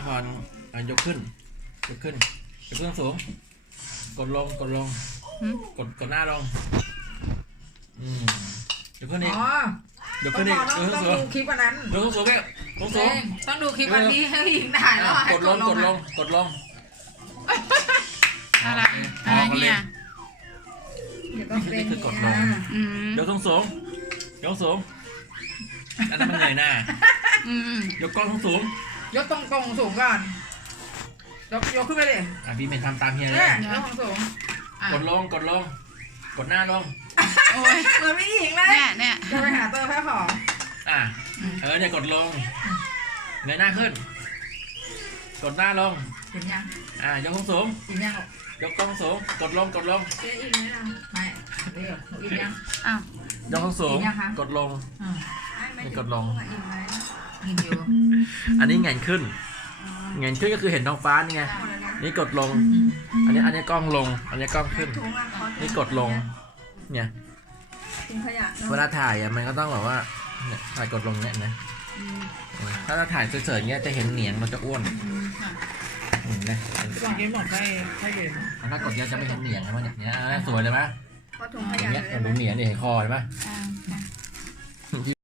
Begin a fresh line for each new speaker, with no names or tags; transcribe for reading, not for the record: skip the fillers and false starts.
พรยกขึ้นยกขึ้นสูงกดลงกดหน้าลงยกขึ้นอีกยกขึ้นอีก
ต้องดูคลิปวันนั้น
ยกสูงเลยยกสูง
ต้องดูคลิปวันนี้ให้หญิงถ่ายแล้ว
กดลง
อะไรเนี่ย
นี่คือกดลงยกสูงอันนั้นมันเหนื่อยหน้ายกกล้องสูง
ยกตรงสูงก่อนยกขึ้นไปเลย
พี่เป็นทำตามเฮียเลย
ยกสูง
กดลงกดหน้าลง
โอ้ยเหมือนไม่หญิงเลย
เนี่ย
จะไปหาตัวแพ้ของ
เนี่ยกดลงเงยหน้าขึ้นกดหน้าลง
เห็นยัง
ยกสูง
เห็นยัง
ยกกล้องสูงกดลง
เจ๊อีกไหมล่ะไม่เดี๋ยวอีกยัง
ยกสูงกดลง
ไม่
กดลง
เห็นอยู่
อันนี้เงยขึ้นก็คือเห็นท้องฟ้านี่ไงนี่กดลงอันนี้กล้องลงอันนี้กล้องขึ้นนี่กดลงเนี่ยเวลาถ่ายมันก็ต้องแบบว่าเนี่ยถ่ายกดลงเนี่ยนะถ้าเราถ่ายเฉยๆเงี้ยจะเห็นเหนียงเราจะอ้วนนะ
ลองยิ้มบอกให้เห็น
ถ้ากดเยอะจะไม่เห็นเหนียงนะมันอย่างเงี้ยสวยเลยไหมอย่างเงี้ยดูเหนียงนี่เห็นคอเลยไหม